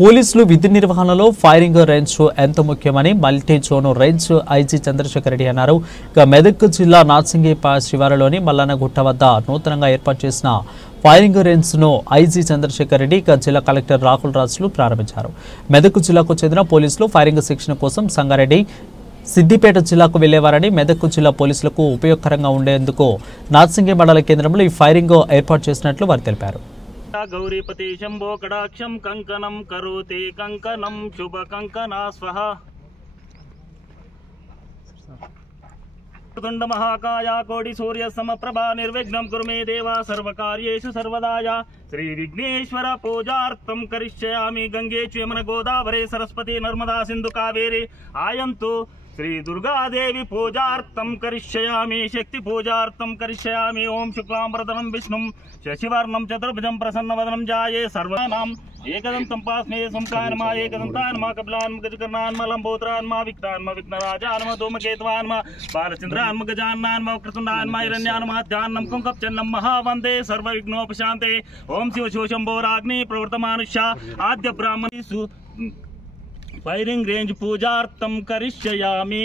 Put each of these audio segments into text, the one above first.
పోలీసులు విధి నిర్వహణలో ఫైరింగ్ రేంజ్ ఎంత ముఖ్యమని multi zone range IG Chandrasekhar Reddy అన్నారు. ఇక మెదక్ జిల్లా నార్సింగిపాలెం శివారులోని మల్లన్నగుట్ట వద్ద నూతనంగా ఏర్పాటు చేసిన ఫైరింగ్ రేంజ్ ను ఐజీ చంద్రశేఖర్ రెడ్డి ఇక జిల్లా కలెక్టర్ రాహుల్ రాజులు ప్రారంభించారు. మెదక్ జిల్లాకు చెందిన పోలీసులు ఫైరింగ్ శిక్షణ కోసం సంగారెడ్డి, సిద్దిపేట జిల్లాకు వెళ్లేవారని, మెదక్ జిల్లా పోలీసులకు ఉపయోగకరంగా ఉండేందుకు నార్సింగి మండల కేంద్రంలో ఈ ఫైరింగ్ ఏర్పాటు చేసినట్లు వారు తెలిపారు. गौरीपति शंभो कटाक्षं कंकणं करोति कंकणं शुभ कंकणा स्वः तुंड महाकाया कोटि सूर्य समप्रभा निर्विघ्नं कुरु मे देवा सर्वकार्येषु सर्वदा. श्री विघ्नेश्वर पूजार्थं करिष्यामि. गंगे च यमुना गोदावरी सरस्वती नर्मदा सिंधु कावेरी आयन्तु. श्री दुर्गा देवी पूजार्थं करिष्यामि. शक्ति पूजार्थं करिष्यामि. ओम शुक्लांबरधरं विष्णुं शशिवर्णं चतुर्भुजं प्रसन्नवदनं ध्याये सर्वानाम् एकदन्तं पास्मे संकानमा एकदन्तान्मा कपिलान्म गजकर्णान्म लंबोदरान्म विघ्नान्म विघ्नराजान्म धूमकेतवान्म बालचन्द्रान्म गजाननान्म वक्रतुण्डान्म हिरण्यान्म ध्यानं कुंकपचन्नं महावन्दे सर्वविघ्नोपशान्ते. ओम शिव शोशंभोराग्नि प्रवर्तमानुष्या आद्य ब्राह्मणेषु ఫైరింగ్ రేంజ్ పూజార్థం కరిష్యామి.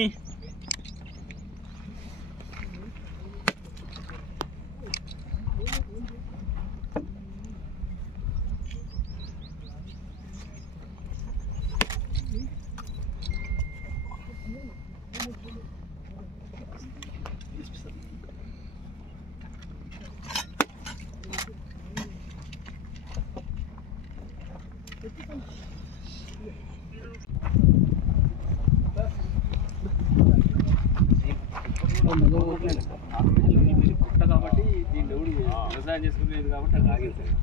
కాబట్టి దీన్ని ఎవడు వ్యవసాయం చేసుకునేది కాబట్టి అది ఆగేది సార్.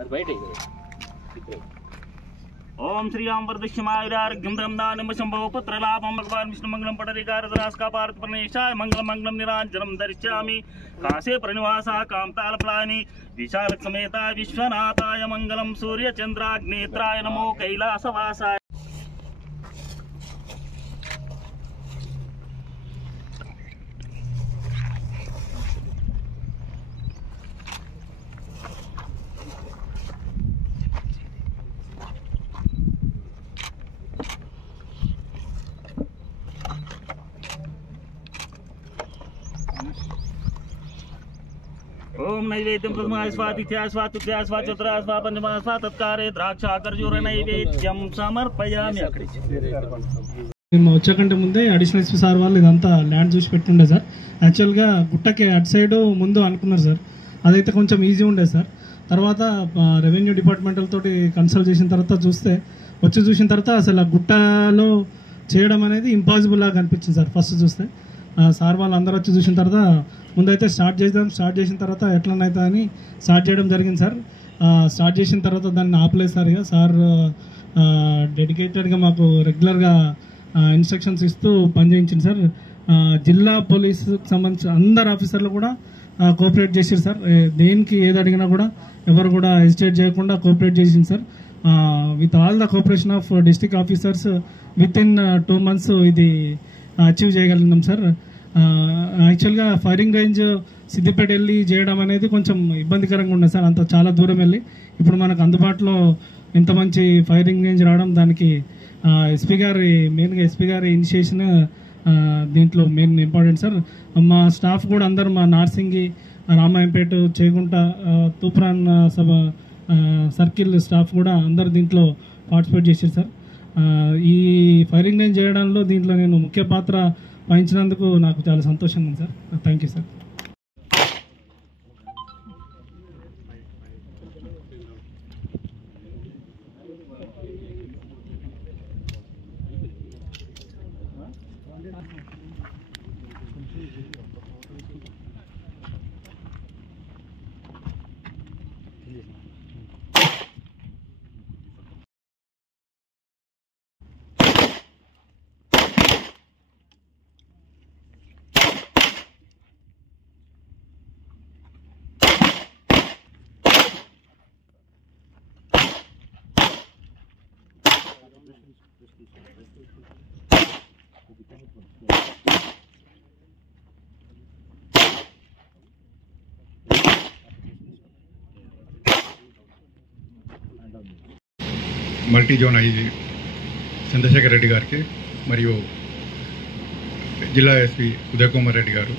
అది బయట ओम श्री राम वरदक्षमायुरार्घ्यं ब्रह्मदानम शंभो पुत्रलाभं भगवान विष्णु मंगलम पटरिकारद्रास्का भारत प्रणेशाय मंगलम मंगलम निरांजनम दर्शयामि. कासे प्रणिवासा कामतालप्लानि विशाल समेता विश्वनाथाय मंगलम. सूर्य चंद्राग्नेत्राय नमो कैलासवासाय. ओम नैवेद्यं प्रथमाय स्वातिथ्याय स्वातुथ्याय स्वाचतुर्थाय स्वापंचमाय स्वातत्कारे द्राक्षा खर्जूर नैवेद्यं समर्पयामि. మేము వచ్చేకంటే ముందే అడిషనల్ ఎస్పీ సార్ వాళ్ళు ఇదంతా ల్యాండ్ చూసి పెట్టుండే సార్. యాక్చువల్గా గుట్టకి అటు సైడ్ ముందు అనుకున్నారు సార్. అదైతే కొంచెం ఈజీ ఉండే సార్. తర్వాత రెవెన్యూ డిపార్ట్మెంటల్ తోటి కన్సల్ట్ చేసిన తర్వాత చూసిన తర్వాత అసలు ఆ గుట్టలో చేయడం అనేది ఇంపాసిబుల్ లాగా అనిపించింది సార్. ఫస్ట్ చూస్తే సార్ వాళ్ళు అందరూ వచ్చి చూసిన తర్వాత ముందైతే స్టార్ట్ చేసిన తర్వాత ఎట్లనైతే అని స్టార్ట్ చేయడం జరిగింది సార్. స్టార్ట్ చేసిన తర్వాత దాన్ని ఆపలేదు సార్. ఇక సార్ డెడికేటెడ్గా మాకు రెగ్యులర్గా ఇన్స్ట్రక్షన్స్ ఇస్తూ పనిచేయించింది సార్. జిల్లా పోలీసుకి సంబంధించిన అందరు ఆఫీసర్లు కూడా కోఆపరేట్ చేసారు సార్. దేనికి ఏది అడిగినా కూడా ఎవరు కూడా హెసిటేట్ చేయకుండా కోఆపరేట్ చేసింది sir. With all the cooperation of district officers with in 2 months ఇది అచీవ్ చేయగలిగినాం సార్. యాక్చువల్గా ఫైరింగ్ రేంజ్ సిద్దిపేట వెళ్ళి చేయడం అనేది కొంచెం ఇబ్బందికరంగా ఉండదు సార్. అంత చాలా దూరం వెళ్ళి ఇప్పుడు మనకు అందుబాటులో ఇంత మంచి ఫైరింగ్ రేంజ్ రావడం దానికి ఎస్పీ గారి ఇనిషియేషన్ దీంట్లో మెయిన్ ఇంపార్టెంట్ సార్. మా స్టాఫ్ కూడా అందరూ మా నార్సింగి, రామాయంపేట, చేగుంట, తూప్రాన్ సభ సర్కిల్ స్టాఫ్ కూడా అందరు దీంట్లో పార్టిసిపేట్ చేశారు సార్. ఈ ఫైరింగ్ రేంజ్ చేయడంలో దీంట్లో నేను ముఖ్య పాత్ర వహించినందుకు నాకు చాలా సంతోషంగా ఉంది sir. Thank you sir. Multi zone IG Chandrasekhar Reddy గారికి మరియు జిల్లా ఎస్పీ ఉదయ్ కుమార్ రెడ్డి గారు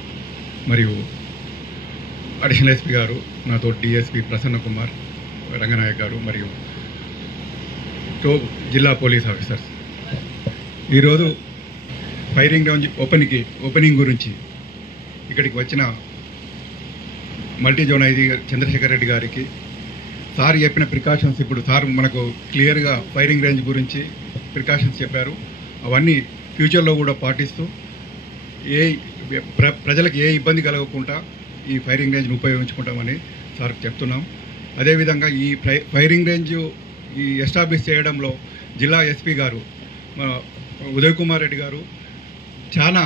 మరియు అడిషనల్ ఎస్పీ గారు, నాతో డిఎస్పీ ప్రసన్న కుమార్ రంగనాయక్ గారు మరియు జిల్లా పోలీస్ ఆఫీసర్స్, ఈరోజు ఫైరింగ్ రేంజ్ ఓపెనింగ్ గురించి ఇక్కడికి వచ్చిన multi zone IG Chandrasekhar Reddy గారికి సార్ చెప్పిన ప్రికాషన్స్, ఇప్పుడు సార్ మనకు క్లియర్గా ఫైరింగ్ రేంజ్ గురించి ప్రికాషన్స్ చెప్పారు. అవన్నీ ఫ్యూచర్లో కూడా పాటిస్తూ ప్రజలకు ఏ ఇబ్బంది కలగకుండా ఈ ఫైరింగ్ రేంజ్ని ఉపయోగించుకుంటామని సార్కి చెప్తున్నాం. అదేవిధంగా ఈ ఫైరింగ్ రేంజ్ ఎస్టాబ్లిష్ చేయడంలో జిల్లా ఎస్పీ గారు ఉదయ్ కుమార్ రెడ్డి గారు చాలా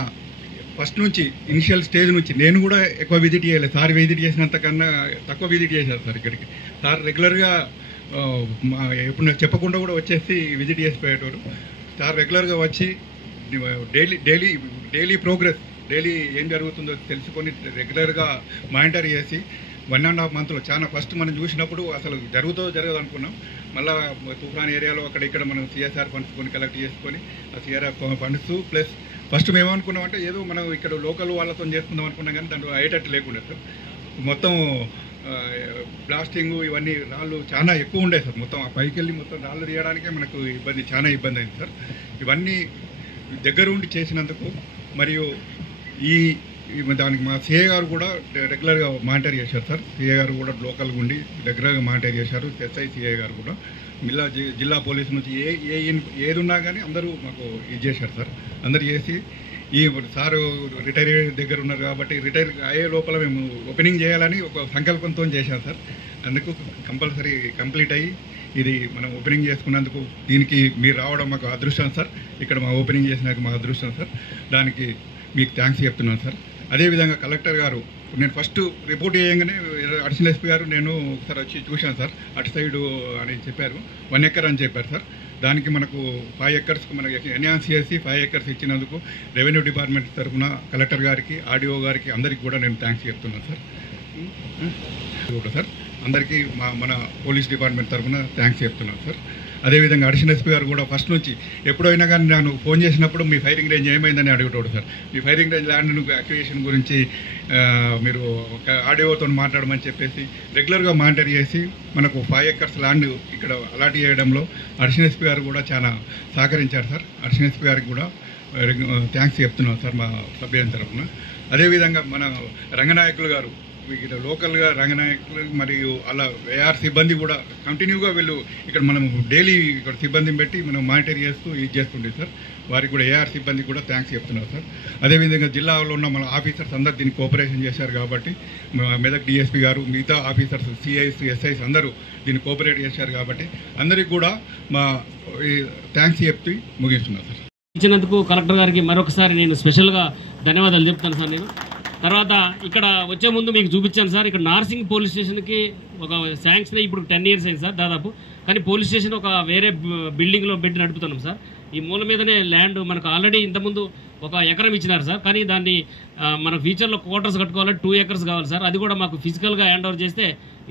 ఫస్ట్ నుంచి ఇనిషియల్ స్టేజ్ నుంచి, నేను కూడా ఎక్కువ విజిట్ చేయలేదు, సార్ విజిట్ చేసినంత కన్నా తక్కువ విజిట్ చేశారు సార్. ఇక్కడికి సార్ రెగ్యులర్గా ఎప్పుడు చెప్పకుండా కూడా వచ్చేసి విజిట్ చేసిపోయేటోరు. సార్ రెగ్యులర్గా వచ్చి డైలీ ప్రోగ్రెస్, డైలీ ఏం జరుగుతుందో తెలుసుకొని రెగ్యులర్గా మానిటర్ చేసి 1.5 monthలో చాలా ఫస్ట్ మనం చూసినప్పుడు అసలు జరగదు అనుకున్నాం. మళ్ళీ తుఫాన్ ఏరియాలో అక్కడ ఇక్కడ మనం సిఎస్ఆర్ ఫండ్స్ కొన్ని కలెక్ట్ చేసుకొని ఆ సిఆర్ఆర్ ఫండ్స్ ప్లస్ ఫస్ట్ మేము ఏమనుకున్నాం అంటే ఏదో మనం ఇక్కడ లోకల్ వాళ్ళతో చేసుకుందాం అనుకున్నాం, కానీ దాంట్లో అయ్యేటట్టు లేకుండా సార్. మొత్తం బ్లాస్టింగ్ ఇవన్నీ రాళ్ళు చాలా ఎక్కువ ఉండే సార్. మొత్తం ఆ పైకి వెళ్ళి మొత్తం రాళ్ళు తీయడానికే మనకు చాలా ఇబ్బంది అయింది సార్. ఇవన్నీ దగ్గర ఉండి చేసినందుకు మరియు దానికి మా సిఏ గారు కూడా రెగ్యులర్గా మానిటర్ చేశారు సార్. సిఏ గారు కూడా లోకల్గా ఉండి రెగ్యులర్గా మానిటర్ చేశారు. ఎస్ఐ సిఏ గారు కూడా జిల్లా పోలీసు నుంచి ఏది ఉన్నా కానీ అందరూ మాకు ఇది చేశారు సార్. అందరు చేసి ఈ సారు రిటైర్ దగ్గర ఉన్నారు కాబట్టి రిటైర్ అయ్యే లోపల మేము ఓపెనింగ్ చేయాలని ఒక సంకల్పంతో చేశాం సార్. అందుకు కంపల్సరీ కంప్లీట్ అయ్యి ఇది మనం ఓపెనింగ్ చేసుకున్నందుకు దీనికి మీరు రావడం మాకు అదృష్టం సార్. ఇక్కడ మా ఓపెనింగ్ చేసినాక మా అదృష్టం సార్. దానికి మీకు థ్యాంక్స్ చెప్తున్నాను సార్. అదేవిధంగా కలెక్టర్ గారు, నేను ఫస్ట్ రిపోర్ట్ చేయగానే అడిషనల్ ఎస్పీ గారు నేను ఒకసారి వచ్చి చూశాను సార్. అటు సైడు అని చెప్పారు, 1 acre అని చెప్పారు సార్. దానికి మనకు 5 acres మనకి ఎన్హాన్స్ చేసి 5 acres ఇచ్చినందుకు రెవెన్యూ డిపార్ట్మెంట్ తరఫున కలెక్టర్ గారికి, ఆర్డీఓ గారికి అందరికీ కూడా నేను థ్యాంక్స్ చెప్తున్నాను సార్. సార్ అందరికీ మన పోలీస్ డిపార్ట్మెంట్ తరఫున థ్యాంక్స్ చెప్తున్నాను సార్. అదేవిధంగా అడిషనల్ ఎస్పీ గారు కూడా ఫస్ట్ నుంచి ఎప్పుడైనా కానీ నేను ఫోన్ చేసినప్పుడు మీ ఫైరింగ్ రేంజ్ ఏమైందని అడుగుతాడు సార్. మీ ఫైరింగ్ రేంజ్ ల్యాండ్ అక్విజిషన్ గురించి మీరు ఆర్డీఓతో మాట్లాడమని చెప్పేసి రెగ్యులర్గా మానిటర్ చేసి మనకు 5 acres ల్యాండ్ ఇక్కడ అలాట్ చేయడంలో అడిషనల్ ఎస్పీ గారు కూడా చాలా సహకరించారు సార్. అడిషనల్ ఎస్పీ గారికి కూడా థ్యాంక్స్ చెప్తున్నాం సార్ మా సభ్యుల తరఫున. అదేవిధంగా మన రంగనాయకులు గారు, ఇక్కడ లోకల్గా రంగనాయకులు మరియు అలా ఏఆర్ సిబ్బంది కూడా కంటిన్యూగా వీళ్ళు ఇక్కడ మనం డైలీ ఇక్కడ సిబ్బందిని పెట్టి మనం మానిటర్ చేస్తూ ఇది చేస్తుండే సార్. వారికి కూడా ఏఆర్ సిబ్బంది కూడా థ్యాంక్స్ చెప్తున్నారు సార్. అదేవిధంగా జిల్లాలో ఉన్న మన ఆఫీసర్స్ అందరూ దీన్ని కోఆపరేషన్ చేశారు కాబట్టి, మెదక్ డిఎస్పీ గారు, మిగతా ఆఫీసర్స్, సిఐస్, ఎస్ఐస్ అందరూ దీన్ని కోఆపరేట్ చేశారు కాబట్టి అందరికీ కూడా మా థ్యాంక్స్ చెప్తూ ముగిస్తున్నారు సార్. ఇచ్చినందుకు కలెక్టర్ గారికి మరొకసారి నేను స్పెషల్గా ధన్యవాదాలు చెప్తాను సార్. నేను తర్వాత ఇక్కడ వచ్చే ముందు మీకు చూపించాను సార్. ఇక్కడ నార్సింగ్ పోలీస్ స్టేషన్కి ఒక శాంక్షన్ ఇప్పుడు 10 years అయింది సార్ దాదాపు. కానీ పోలీస్ స్టేషన్ ఒక వేరే బిల్డింగ్లో పెట్టి నడుపుతున్నాం సార్. ఈ మూల మీదనే ల్యాండ్ మనకు ఆల్రెడీ ఇంతకుముందు 1 acre ఇచ్చినారు సార్. కానీ దాన్ని మన ఫ్యూచర్లో క్వార్టర్స్ కట్టుకోవాలంటే 2 acres కావాలి సార్. అది కూడా మాకు ఫిజికల్గా హ్యాండ్ ఓవర్ చేస్తే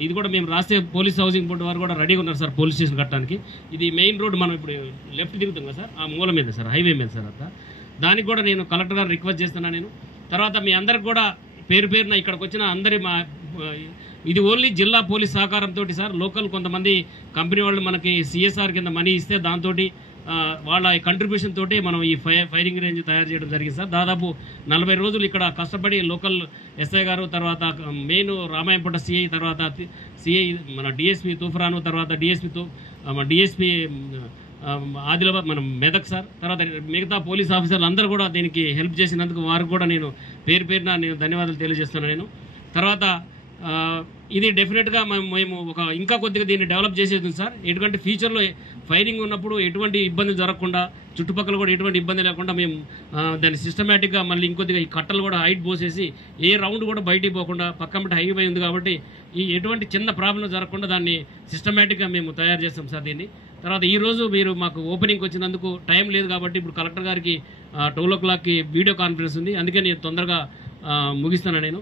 ఇది కూడా మేము రాస్తే పోలీస్ హౌసింగ్ బోర్డు వారు కూడా రెడీగా ఉన్నారు సార్ పోలీస్ స్టేషన్ కట్టడానికి. ఇది మెయిన్ రోడ్, మనం ఇప్పుడు లెఫ్ట్ తిరుగుతాం కదా సార్, ఆ మూల మీద సార్, హైవే మీద సార్. అంతా దానికి కూడా నేను కలెక్టర్ గారు రిక్వెస్ట్ చేస్తున్నాను నేను. తర్వాత మీ అందరికి కూడా పేరున ఇక్కడికి వచ్చిన అందరి ఇది ఓన్లీ జిల్లా పోలీస్ సహకారంతో సార్. లోకల్ కొంతమంది కంపెనీ వాళ్ళు మనకి సిఎస్ఆర్ కింద మనీ ఇస్తే దాంతో వాళ్ళ కంట్రిబ్యూషన్ తోటి మనం ఈ ఫైరింగ్ రేంజ్ తయారు చేయడం జరిగింది సార్. దాదాపు 40 రోజులు ఇక్కడ కష్టపడి లోకల్ ఎస్ఐ గారు, తర్వాత మెయిన్ రామాయంపేట సిఐ, తర్వాత సిఐ మన డిఎస్పీ తూఫరాను, తర్వాత డిఎస్పీ ఆదిలాబాద్ మనం మెదక్ సార్, తర్వాత మిగతా పోలీస్ ఆఫీసర్లు అందరూ కూడా దీనికి హెల్ప్ చేసినందుకు వారికి కూడా నేను పేరున నేను ధన్యవాదాలు తెలియజేస్తున్నాను నేను. తర్వాత ఇది డెఫినెట్గా మేము ఇంకా కొద్దిగా దీన్ని డెవలప్ చేసేది సార్. ఎందుకంటే ఫ్యూచర్లో ఫైరింగ్ ఉన్నప్పుడు ఎటువంటి ఇబ్బంది జరగకుండా, చుట్టుపక్కల కూడా ఎటువంటి ఇబ్బంది లేకుండా మేము దాన్ని సిస్టమేటిక్గా మళ్ళీ ఇంకొద్దిగా ఈ కట్టలు కూడా హైట్ పోసేసి ఏ రౌండ్ కూడా బయటికి పోకుండా, పక్కన హైవే ఉంది కాబట్టి ఈ ఎటువంటి చిన్న ప్రాబ్లం జరగకుండా దాన్ని సిస్టమేటిక్గా మేము తయారు చేస్తాం సార్ దీన్ని. తర్వాత ఈరోజు మీరు మాకు ఓపెనింగ్కి వచ్చినందుకు టైం లేదు కాబట్టి ఇప్పుడు కలెక్టర్ గారికి 12 o'clockకి వీడియో కాన్ఫరెన్స్ ఉంది, అందుకే నేను తొందరగా ముగిస్తాను. నేను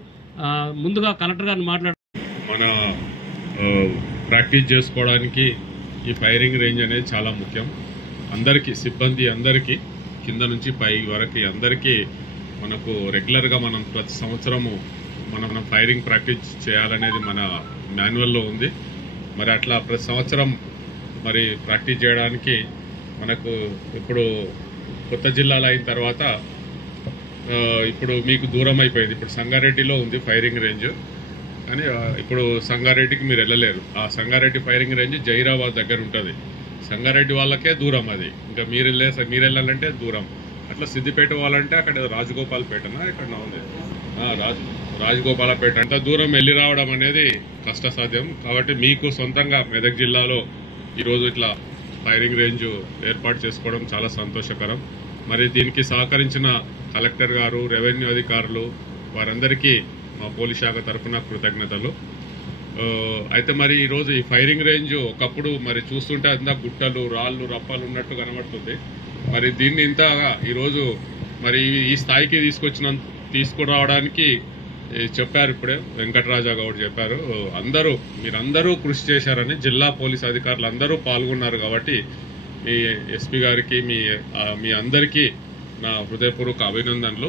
ముందుగా కలెక్టర్ గారిని మన ప్రాక్టీస్ చేసుకోవడానికి ఈ ఫైరింగ్ రేంజ్ అనేది చాలా ముఖ్యం. అందరికీ సిబ్బంది అందరికీ కింద నుంచి పై వరకు అందరికీ మనకు రెగ్యులర్గా మనం ప్రతి సంవత్సరము మనం ఫైరింగ్ ప్రాక్టీస్ చేయాలనేది మన మాన్యువల్లో ఉంది. మరి అట్లా ప్రతి సంవత్సరం మరి ప్రాక్టీస్ చేయడానికి మనకు ఇప్పుడు కొత్త జిల్లాలు అయిన తర్వాత ఇప్పుడు మీకు దూరం అయిపోయింది. ఇప్పుడు సంగారెడ్డిలో ఉంది ఫైరింగ్ రేంజ్, కానీ ఇప్పుడు సంగారెడ్డికి మీరు వెళ్ళలేరు. ఆ సంగారెడ్డి ఫైరింగ్ రేంజ్ జైరాబాద్ దగ్గర ఉంటుంది. సంగారెడ్డి వాళ్ళకే దూరం అది. ఇంకా మీరు వెళ్ళాలంటే దూరం. అట్లా సిద్దిపేట వాళ్ళంటే అక్కడ రాజగోపాల్పేటనా ఇక్కడ ఉంది, రాజగోపాలపేట. అంత దూరం వెళ్ళి రావడం అనేది కష్టసాధ్యం. కాబట్టి మీకు సొంతంగా మెదక్ జిల్లాలో ఈరోజు ఇట్లా ఫైరింగ్ రేంజ్ ఏర్పాటు చేసుకోవడం చాలా సంతోషకరం. మరి దీనికి సహకరించిన కలెక్టర్ గారు, రెవెన్యూ అధికారులు వారందరికీ మా పోలీస్ శాఖ తరఫున కృతజ్ఞతలు. అయితే మరి ఈరోజు ఈ ఫైరింగ్ రేంజ్ ఒకప్పుడు మరి చూస్తుంటే అంతా గుట్టలు, రాళ్ళు, రప్పలు ఉన్నట్టు కనబడుతుంది. మరి దీన్ని ఇంతగా ఈరోజు మరి ఈ స్థాయికి తీసుకురావడానికి చెప్పారు ఇప్పుడే వెంకటరాజా గౌడ్ చెప్పారు. మీరందరూ కృషి చేశారని, జిల్లా పోలీస్ అధికారులు అందరూ పాల్గొన్నారు. కాబట్టి మీ ఎస్పీ గారికి మీ అందరికీ నా హృదయపూర్వక అభినందనలు.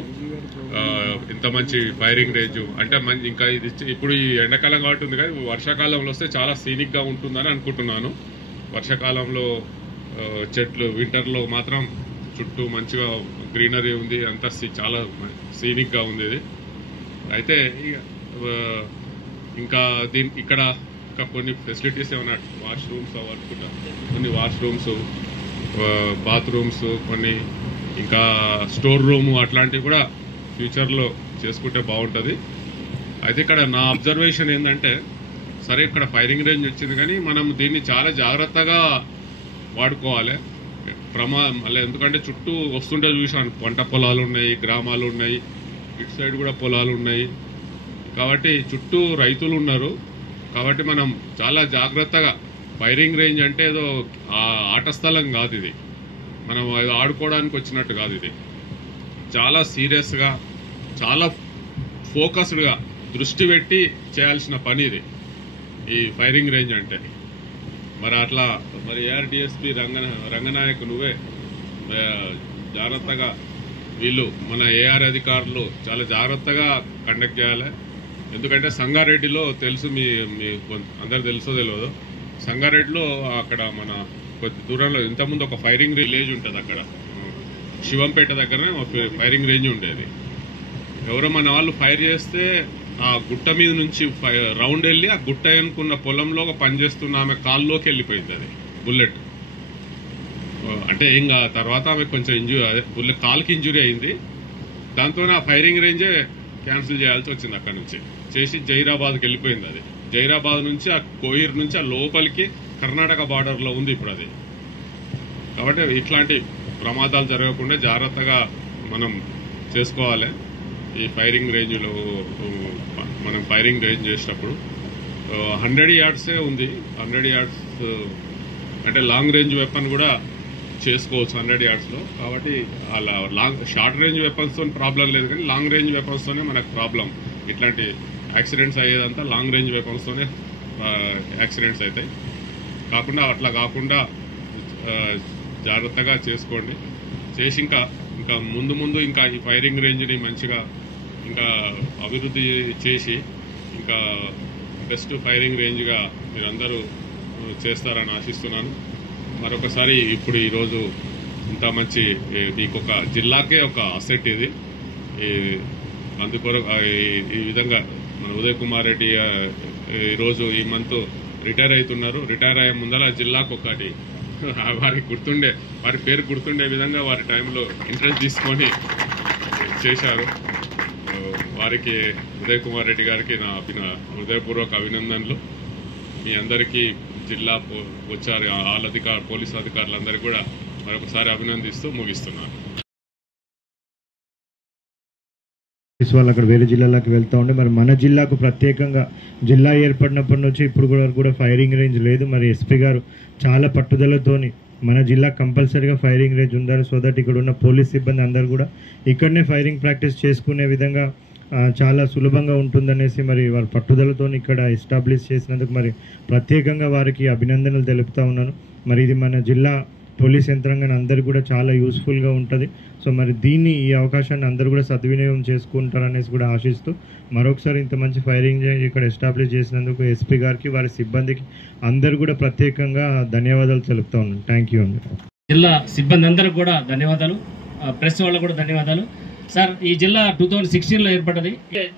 ఇంత మంచి ఫైరింగ్ రేంజ్ అంటే ఇంకా ఇది ఇప్పుడు ఈ ఎండాకాలం కాబట్టి ఉంది, కానీ వర్షాకాలంలో వస్తే చాలా సీనిక్గా ఉంటుందని అనుకుంటున్నాను. వర్షాకాలంలో చెట్లు, వింటర్లో మాత్రం చుట్టూ మంచిగా గ్రీనరీ ఉంది, అంతా చాలా సీనిక్గా ఉంది ఇది. అయితే ఇంకా ఇక్కడ కొన్ని ఫెసిలిటీస్ ఏమన్నా వాష్రూమ్స్ అనుకుంటా, కొన్ని వాష్రూమ్స్, బాత్రూమ్స్, కొన్ని ఇంకా స్టోర్ రూము అట్లాంటివి కూడా ఫ్యూచర్లో చేసుకుంటే బాగుంటుంది. అయితే ఇక్కడ నా అబ్జర్వేషన్ ఏంటంటే, సరే ఇక్కడ ఫైరింగ్ రేంజ్ వచ్చింది కానీ మనం దీన్ని చాలా జాగ్రత్తగా వాడుకోవాలి. మళ్ళీ ఎందుకంటే చుట్టూ వస్తుంటే చూసాను పంట పొలాలు ఉన్నాయి, గ్రామాలు ఉన్నాయి, ఇటు సైడ్ కూడా పొలాలు ఉన్నాయి. కాబట్టి చుట్టూ రైతులు ఉన్నారు. కాబట్టి మనం చాలా జాగ్రత్తగా, ఫైరింగ్ రేంజ్ అంటే ఏదో ఆట స్థలం కాదు ఇది, మనం ఆడుకోవడానికి వచ్చినట్టు కాదు. ఇది చాలా సీరియస్గా, చాలా ఫోకస్డ్గా దృష్టి పెట్టి చేయాల్సిన పని ఇది, ఈ ఫైరింగ్ రేంజ్ అంటే. మరి అట్లా మరి ఏఆర్డిఎస్పీ రంగనాయక్ నువ్వే జాగ్రత్తగా, వీళ్ళు మన ఏఆర్ అధికారులు చాలా జాగ్రత్తగా కండక్ట్ చేయాలి. ఎందుకంటే సంగారెడ్డిలో తెలుసు, మీ అందరు తెలుసో తెలియదు, సంగారెడ్డిలో అక్కడ మన కొద్ది దూరంలో ఇంతకుముందు ఒక ఫైరింగ్ విలేజ్ ఉంటుంది. అక్కడ శివంపేట దగ్గరనే ఫైరింగ్ రేంజ్ ఉండేది. ఎవరో మన వాళ్ళు ఫైర్ చేస్తే ఆ గుట్ట మీద నుంచి రౌండ్ వెళ్ళి ఆ గుట్ట అనుకున్న పొలంలో పనిచేస్తున్న ఆమె కాల్లోకి వెళ్ళిపోయింది అది బుల్లెట్. అంటే ఇంకా తర్వాత ఆమె కొంచెం బుల్లెట్ కాల్కి ఇంజురీ అయింది. దాంతో ఆ ఫైరింగ్ రేంజే క్యాన్సిల్ చేయాల్సి వచ్చింది. అక్కడ నుంచి చేసి జైరాబాద్కి వెళ్ళిపోయింది అది. జైరాబాద్ నుంచి ఆ కోహిర్ నుంచి ఆ లోపలికి కర్ణాటక బార్డర్లో ఉంది ఇప్పుడు అది. కాబట్టి ఇట్లాంటి ప్రమాదాలు జరగకుండా జాగ్రత్తగా మనం చేసుకోవాలి. ఈ ఫైరింగ్ రేంజ్లో మనం ఫైరింగ్ రేంజ్ చేసినప్పుడు 100 yardsే ఉంది. 100 yards అంటే లాంగ్ రేంజ్ వెపన్ కూడా చేసుకోవచ్చు 100 yardsలో. కాబట్టి అలా షార్ట్ రేంజ్ వెపన్స్తో ప్రాబ్లం లేదు, కానీ లాంగ్ రేంజ్ వెపన్స్తోనే మనకు ప్రాబ్లం. ఇట్లాంటి యాక్సిడెంట్స్ అయ్యేదంతా లాంగ్ రేంజ్ వెపన్స్తోనే యాక్సిడెంట్స్ అవుతాయి. అట్లా కాకుండా జాగ్రత్తగా చేసుకోండి. చేసి ఇంకా ముందు ఇంకా ఈ ఫైరింగ్ రేంజ్ని మంచిగా ఇంకా అభివృద్ధి చేసి ఇంకా బెస్ట్ ఫైరింగ్ రేంజ్గా మీరందరూ చేస్తారని ఆశిస్తున్నాను. మరొకసారి ఇప్పుడు ఈరోజు ఇంత మంచి మీకు ఒక జిల్లాకే ఒక అసెట్ ఇది. అందుకొరకు ఈ విధంగా మన ఉదయ్ కుమార్ రెడ్డి ఈరోజు ఈ మంత్ రిటైర్ అవుతున్నారు. రిటైర్ అయ్యే ముందర జిల్లాకు ఒకటి వారి పేరు గుర్తుండే విధంగా వారి టైంలో ఇంట్రెస్ట్ తీసుకొని చేశారు. వారికి ఉదయ్ కుమార్ రెడ్డి గారికి నా హృదయపూర్వక అభినందనలు. మీ అందరికీ జిల్లా వచ్చారు పోలీసు అధికారులందరికీ కూడా మరొకసారి అభినందిస్తూ ముగిస్తున్నాను. వాళ్ళు అక్కడ వేరే జిల్లాలకు వెళ్తూ ఉండే, మరి మన జిల్లాకు ప్రత్యేకంగా జిల్లా ఏర్పడినప్పటి నుంచి ఇప్పుడు కూడా ఫైరింగ్ రేంజ్ లేదు. మరి ఎస్పీ గారు చాలా పట్టుదలతోని మన జిల్లా కంపల్సరీగా ఫైరింగ్ రేంజ్ ఉండాలి, సో దట్ ఇక్కడ ఉన్న పోలీస్ సిబ్బంది అందరూ కూడా ఇక్కడనే ఫైరింగ్ ప్రాక్టీస్ చేసుకునే విధంగా చాలా సులభంగా ఉంటుందనేసి మరి వారి పట్టుదలతో ఇక్కడ ఎస్టాబ్లిష్ చేసినందుకు మరి ప్రత్యేకంగా వారికి అభినందనలు తెలుపుతా ఉన్నాను. మరి ఇది మన జిల్లా పోలీస్ యంత్రాంగాన్ని అందరికీ కూడా చాలా యూస్ఫుల్గా ఉంటుంది. సో మరి ఈ అవకాశాన్ని అందరూ కూడా సద్వినియోగం చేసుకుంటారనేసి కూడా ఆశిస్తూ మరొకసారి ఇంత మంచి ఫైరింగ్ రేంజ్ ఇక్కడ ఎస్టాబ్లిష్ చేసినందుకు ఎస్పీ గారికి వారి సిబ్బందికి అందరూ కూడా ప్రత్యేకంగా ధన్యవాదాలు తెలుపుతా ఉన్నాను. థ్యాంక్ యూ అండి. జిల్లా సిబ్బంది అందరికి కూడా ధన్యవాదాలు, ప్రెస్ వాళ్ళకు కూడా ధన్యవాదాలు. సార్ ఈ జిల్లా 2016లో ఏర్పడ్డది.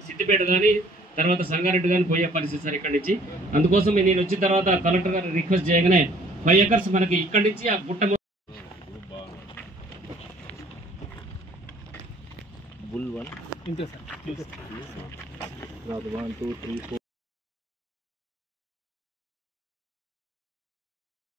సిద్దిపేట కానీ తర్వాత సంగారెడ్డి కానీ పోయే పరిస్థితి సార్ ఇక్కడి నుంచి. అందుకోసం నేను వచ్చిన తర్వాత కలెక్టర్ గారు రిక్వెస్ట్ చేయగానే 5 ఎకర్స్ మనకి ఇక్కడి నుంచి ఆ గుట్ట Bull 1.